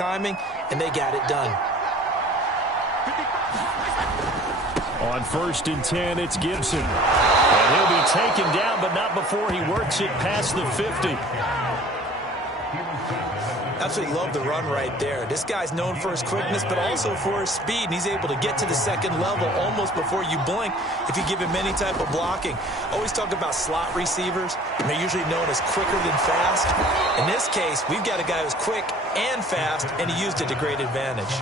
timing, and they got it done. On 1st and 10, it's Gibson. And he'll be taken down, but not before he works it past the 50. Absolutely love the run right there. This guy's known for his quickness, but also for his speed, and he's able to get to the second level almost before you blink if you give him any type of blocking. Always talk about slot receivers, and they're usually known as quicker than fast. In this case, we've got a guy who's quick and fast, and he used it to great advantage.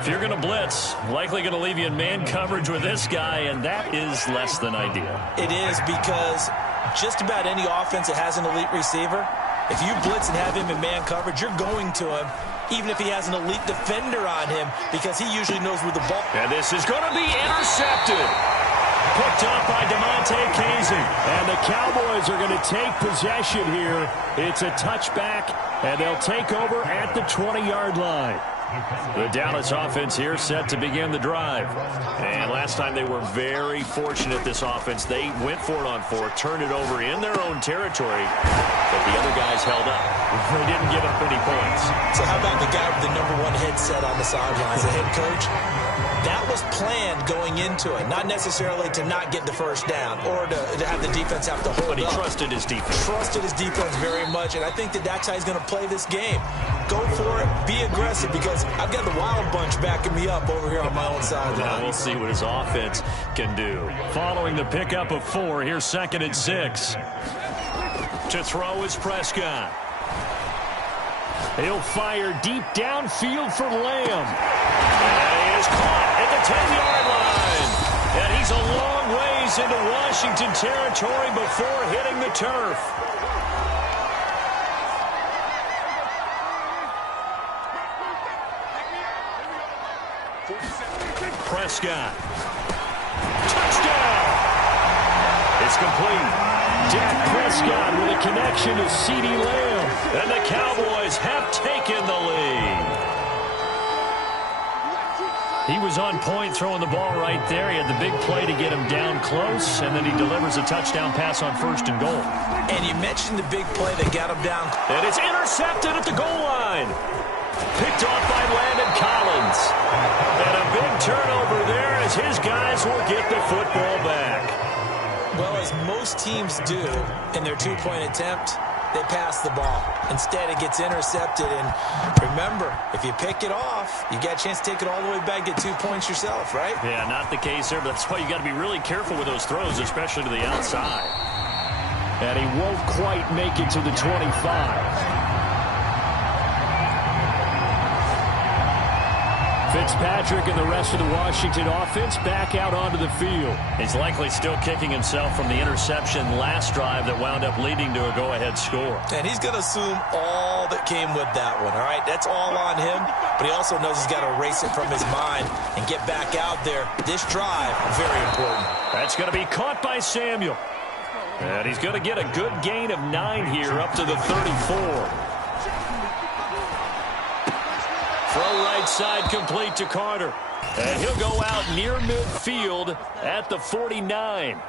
If you're going to blitz, likely going to leave you in man coverage with this guy, and that is less than ideal. It is, because just about any offense that has an elite receiver, if you blitz and have him in man coverage, you're going to him, even if he has an elite defender on him, because he usually knows where the ball. And this is going to be intercepted. Picked up by DeMonte Casey. And the Cowboys are going to take possession here. It's a touchback, and they'll take over at the 20-yard line. The Dallas offense here set to begin the drive. And last time they were very fortunate, this offense. They went for it on 4, turned it over in their own territory, but the other guys held up. They didn't give up any points. So how about the guy with the #1 headset on the sidelines, the head coach? That was planned going into it, not necessarily to not get the first down or to have the defense have to hold up. But he trusted his defense. Trusted his defense very much, and I think that that's how he's going to play this game. Go for it, be aggressive, because I've got the Wild Bunch backing me up over here on my own sideline. Now we'll see what his offense can do. Following the pickup of 4, here's 2nd and 6. To throw is Prescott. He'll fire deep downfield for Lamb. And he is caught at the 10-yard line. And he's a long ways into Washington territory before hitting the turf. Prescott. Touchdown! It's complete. Dak Prescott with a connection to CeeDee Lamb. And the Cowboys have taken the lead. He was on point throwing the ball right there. He had the big play to get him down close, and then he delivers a touchdown pass on 1st and goal. And you mentioned the big play that got him down. And it's intercepted at the goal line. Picked off by Landon Collins. And a big turnover there as his guys will get the football back. Well, as most teams do in their 2-point attempt, they pass the ball. Instead, it gets intercepted. And remember, if you pick it off, you got a chance to take it all the way back, get 2 points yourself, right? Yeah, not the case there, but that's why you got to be really careful with those throws, especially to the outside. And he won't quite make it to the 25. Fitzpatrick and the rest of the Washington offense back out onto the field. He's likely still kicking himself from the interception last drive that wound up leading to a go-ahead score. And he's going to assume all that came with that one, all right? That's all on him, but he also knows he's got to erase it from his mind and get back out there. This drive, very important. That's going to be caught by Samuel. And he's going to get a good gain of 9 here up to the 34. Throw right side complete to Carter. And he'll go out near midfield at the 49.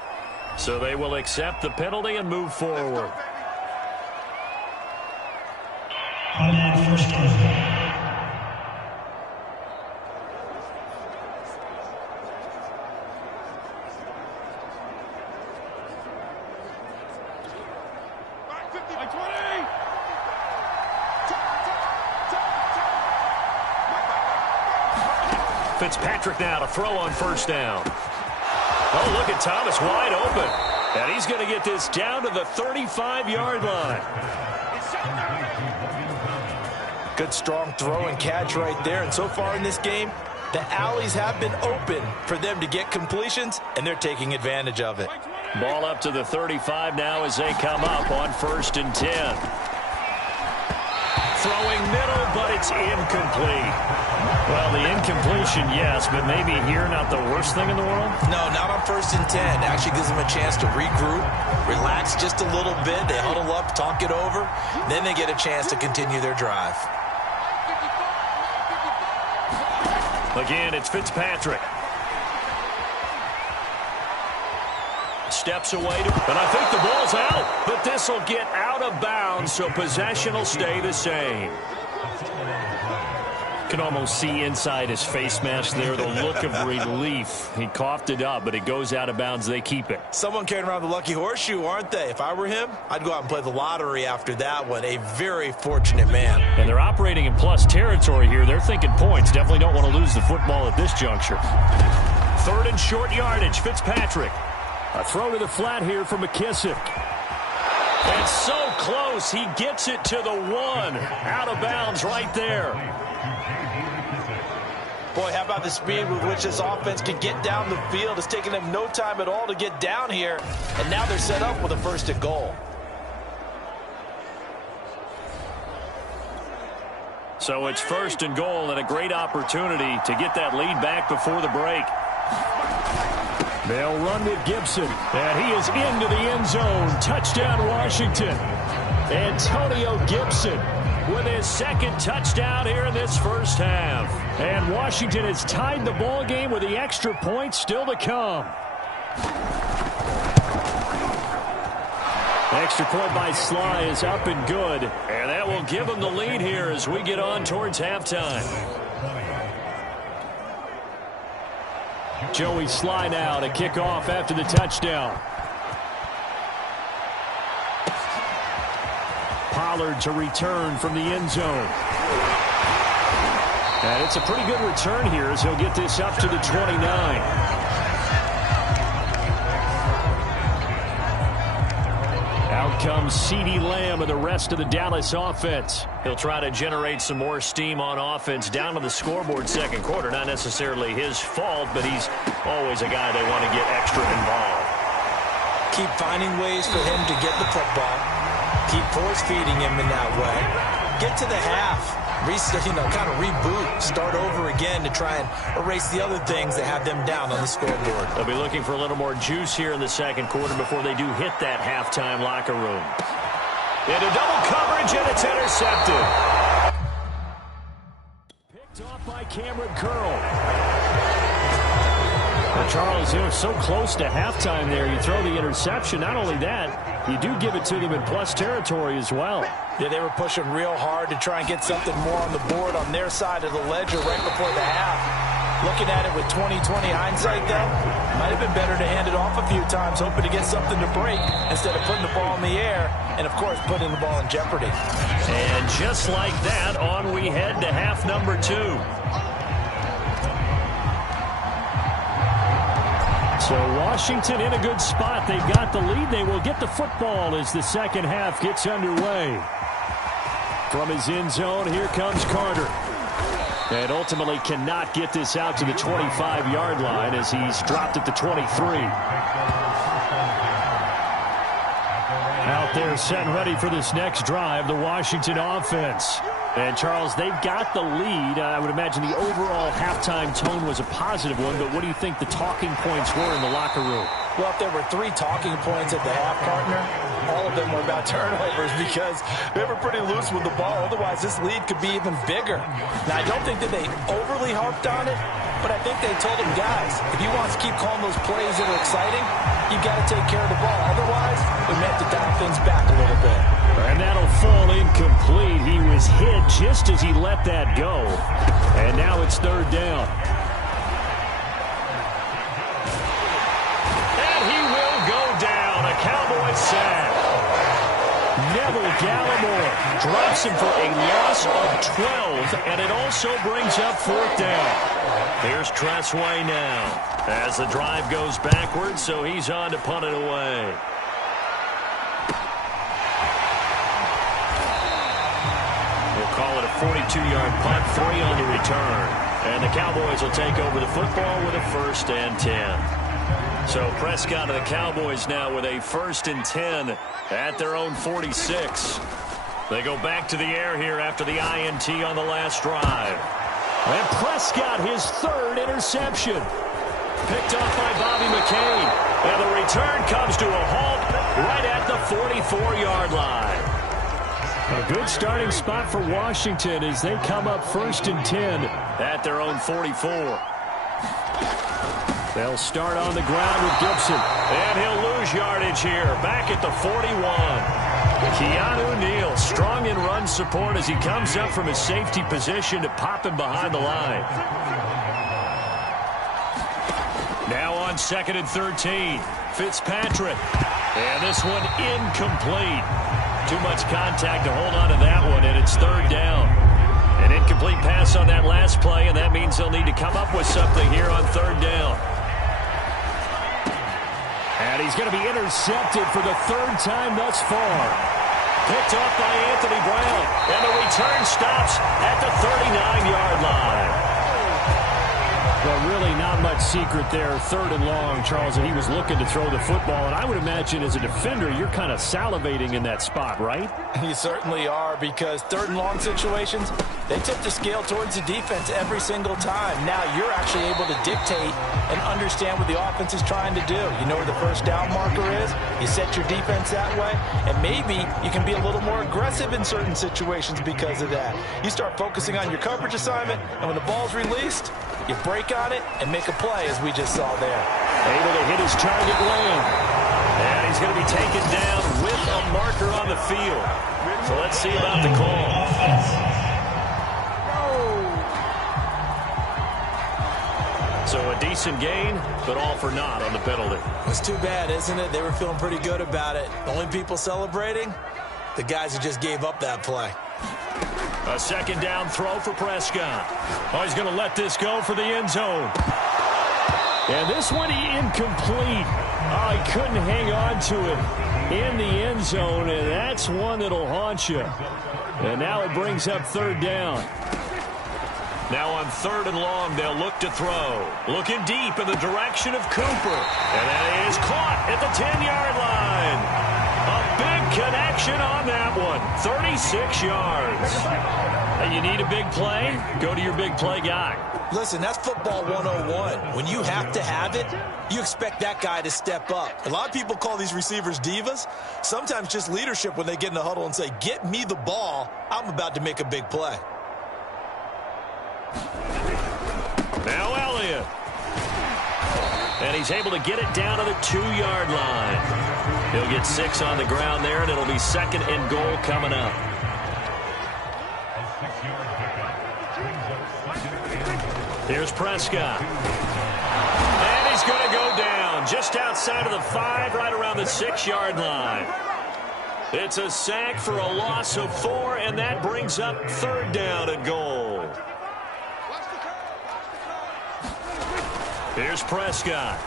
So they will accept the penalty and move forward. First down. Fitzpatrick now to throw on 1st down. Oh, look at Thomas wide open. And he's going to get this down to the 35-yard line. Good strong throw and catch right there. And so far in this game, the alleys have been open for them to get completions, and they're taking advantage of it. Ball up to the 35 now as they come up on 1st and 10. Throwing middle, but it's incomplete. Well, the incompletion, yes, but maybe here not the worst thing in the world? No, not on 1st and 10. Actually gives them a chance to regroup, relax just a little bit. They huddle up, talk it over. Then they get a chance to continue their drive. Again, it's Fitzpatrick. Steps away, and I think the ball's out. But this will get out of bounds, so possession will stay the same. Can almost see inside his face mask there the look of relief. He coughed it up, but it goes out of bounds. They keep it. Someone carrying around the lucky horseshoe, aren't they? If I were him, I'd go out and play the lottery after that one. A very fortunate man. And they're operating in plus territory here. They're thinking points. Definitely don't want to lose the football at this juncture. 3rd and short yardage. Fitzpatrick. A throw to the flat here for McKissick. And so close. He gets it to the 1. Out of bounds right there. Boy, how about the speed with which this offense can get down the field? It's taken them no time at all to get down here. And now they're set up with a 1st and goal. So it's 1st and goal and a great opportunity to get that lead back before the break. They'll run with Gibson. And he is into the end zone. Touchdown, Washington. Antonio Gibson with his 2nd touchdown here in this first half. And Washington has tied the ball game with the extra point still to come. Extra point by Sly is up and good. And that will give them the lead here as we get on towards halftime. Joey Sly now to kick off after the touchdown. Pollard to return from the end zone. And it's a pretty good return here as he'll get this up to the 29. Out comes CeeDee Lamb and the rest of the Dallas offense. He'll try to generate some more steam on offense down to the scoreboard second quarter. Not necessarily his fault, but he's always a guy they want to get extra involved. Keep finding ways for him to get the football. Keep force-feeding him in that way. Get to the half. Kind of reboot. Start over again to try and erase the other things that have them down on the scoreboard. They'll be looking for a little more juice here in the second quarter before they do hit that halftime locker room. Into double coverage, and it's intercepted. Picked off by Cameron Curl. Well, Charles, they were so close to halftime there. You throw the interception. Not only that, you do give it to them in plus territory as well. Yeah, they were pushing real hard to try and get something more on the board on their side of the ledger right before the half. Looking at it with 20/20 hindsight, though, might have been better to hand it off a few times, hoping to get something to break instead of putting the ball in the air and, of course, putting the ball in jeopardy. And just like that, on we head to half number 2. So Washington in a good spot. They've got the lead. They will get the football as the second half gets underway. From his end zone, here comes Carter. And ultimately cannot get this out to the 25-yard line as he's dropped at the 23. Out there set and ready for this next drive, the Washington offense. And, Charles, they've got the lead. I would imagine the overall halftime tone was a positive one, but what do you think the talking points were in the locker room? Well, if there were 3 talking points at the half, partner, all of them were about turnovers because they were pretty loose with the ball. Otherwise, this lead could be even bigger. Now, I don't think that they overly harped on it, but I think they told them, guys, if you want to keep calling those plays that are exciting, you got to take care of the ball. Otherwise, we may have to dial things back a little bit. And that'll fall incomplete. He was hit just as he let that go. And now it's 3rd down. And he will go down. A Cowboys sack. Neville Gallimore drops him for a loss of 12, and it also brings up 4th down. Here's Tressway now as the drive goes backwards, so he's on to punt it away. We'll call it a 42-yard punt, 3 on the return. And the Cowboys will take over the football with a 1st and 10. So Prescott of the Cowboys now with a 1st and 10 at their own 46. They go back to the air here after the INT on the last drive. And Prescott, his 3rd interception. Picked off by Bobby McCain. And the return comes to a halt right at the 44-yard line. A good starting spot for Washington as they come up 1st and 10 at their own 44. They'll start on the ground with Gibson. And he'll lose yardage here. Back at the 41. Keanu Neal, strong in run support as he comes up from his safety position to pop him behind the line. Now on 2nd and 13, Fitzpatrick. And this one incomplete. Too much contact to hold on to that one, and it's 3rd down. An incomplete pass on that last play, and that means they'll need to come up with something here on 3rd down. And he's going to be intercepted for the 3rd time thus far. Picked off by Anthony Brown, and the return stops at the 39-yard line. Well, really not much secret there. 3rd and long, Charles, and he was looking to throw the football. And I would imagine as a defender, you're kind of salivating in that spot, right? You certainly are, because 3rd and long situations, they tip the scale towards the defense every single time. Now you're actually able to dictate and understand what the offense is trying to do. You know where the 1st down marker is. You set your defense that way, and maybe you can be a little more aggressive in certain situations because of that. You start focusing on your coverage assignment, and when the ball's released, you break on it and make a play, as we just saw there. Able to hit his target lane. And he's going to be taken down with a marker on the field. So let's see about the call. So a decent gain, but all for naught on the penalty. It's too bad, isn't it? They were feeling pretty good about it. The only people celebrating, the guys who just gave up that play. A 2nd down throw for Prescott. Oh, he's going to let this go for the end zone. And this one incomplete. Oh, he couldn't hang on to it in the end zone, and that's one that'll haunt you. And now it brings up 3rd down. Now on 3rd and long, they'll look to throw. Looking deep in the direction of Cooper. And that is caught at the 10-yard line. A big connection on that one. 36 yards. And you need a big play? Go to your big play guy. Listen, that's football 101. When you have to have it, you expect that guy to step up. A lot of people call these receivers divas. Sometimes just leadership when they get in the huddle and say, get me the ball. I'm about to make a big play. Now Elliott. And he's able to get it down to the 2-yard line. He'll get 6 on the ground there, and it'll be 2nd and goal coming up. Here's Prescott. And he's going to go down just outside of the 5, right around the 6-yard line. It's a sack for a loss of 4, and that brings up 3rd down and goal. Here's Prescott.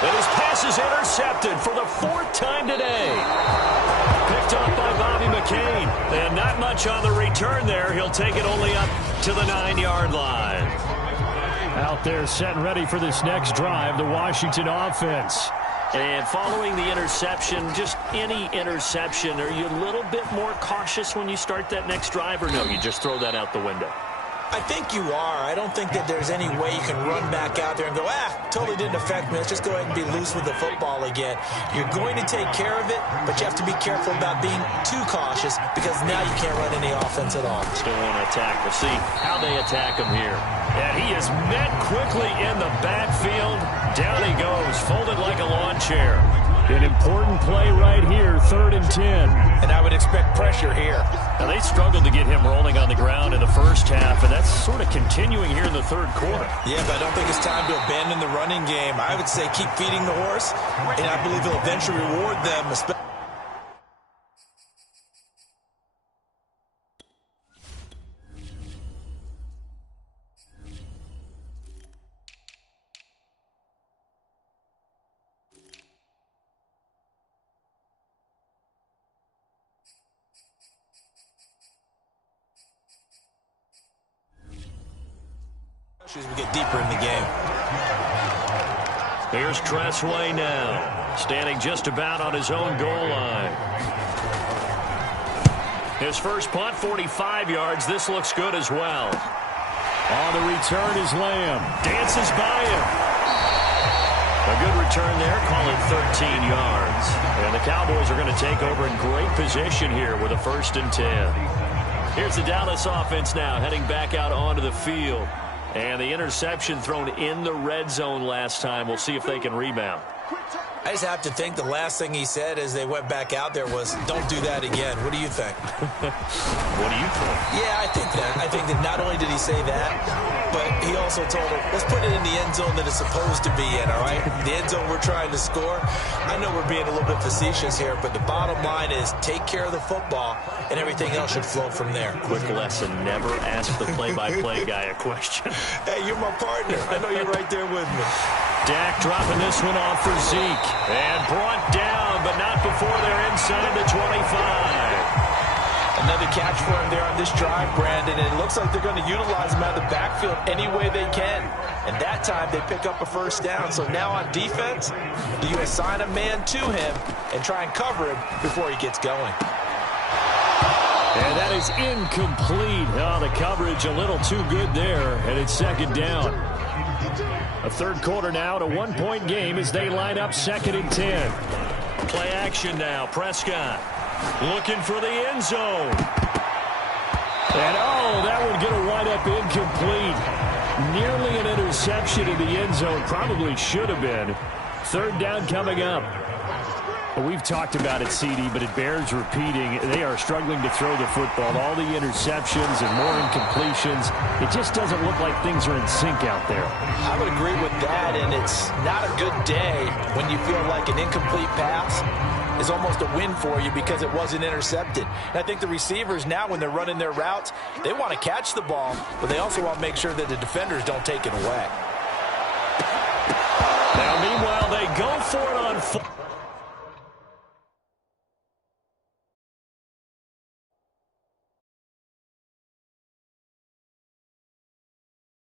And his pass is intercepted for the 4th time today. Picked off by Bobby McCain. And not much on the return there. He'll take it only up to the 9-yard line. Out there set and ready for this next drive, the Washington offense. And following the interception, just any interception, are you a little bit more cautious when you start that next drive, or no, you just throw that out the window? I think you are. I don't think that there's any way you can run back out there and go, totally didn't affect me. Let's just go ahead and be loose with the football again. You're going to take care of it, but you have to be careful about being too cautious because now you can't run any offense at all. Still want to attack. We'll see how they attack him here. And he is met quickly in the backfield. Down he goes, folded like a lawn chair. An important play right here, 3rd and 10. And I would expect pressure here. Now, they struggled to get him rolling on the ground in the first half, and that's sort of continuing here in the 3rd quarter. Yeah, but I don't think it's time to abandon the running game. I would say keep feeding the horse, and I believe he'll eventually reward them, especially. As we get deeper in the game. Here's Tressway now, standing just about on his own goal line. His first punt, 45 yards. This looks good as well. On the return is Lamb. Dances by him. A good return there, call it 13 yards. And the Cowboys are going to take over in great position here with a 1st and 10. Here's the Dallas offense now, heading back out onto the field. And the interception thrown in the red zone last time. We'll see if they can rebound. I just have to think the last thing he said as they went back out there was, don't do that again. What do you think? What do you think? Yeah, I think that not only did he say that, but he also told him, let's put it in the end zone that it's supposed to be in, all right? The end zone we're trying to score. I know we're being a little bit facetious here, but the bottom line is take care of the football, and everything else should flow from there. Quick lesson, never ask the play-by-play guy a question. Hey, you're my partner. I know you're right there with me. Dak dropping this one off for Zeke. And brought down, but not before they're inside the 25. Another catch for him there on this drive, Brandon, and it looks like they're going to utilize him out of the backfield any way they can. And that time they pick up a first down. So now on defense, do you assign a man to him and try and cover him before he gets going? And that is incomplete. Oh, the coverage a little too good there, and it's second down. A third quarter now, at a one-point game as they line up 2nd and 10. Play action now. Prescott looking for the end zone. And, oh, that one going to wind up incomplete. Nearly an interception in the end zone. Probably should have been. Third down coming up. We've talked about it, CD, but it bears repeating. They are struggling to throw the football. All the interceptions and more incompletions. It just doesn't look like things are in sync out there. I would agree with that, and it's not a good day when you feel like an incomplete pass is almost a win for you because it wasn't intercepted. And I think the receivers now, when they're running their routes, they want to catch the ball, but they also want to make sure that the defenders don't take it away.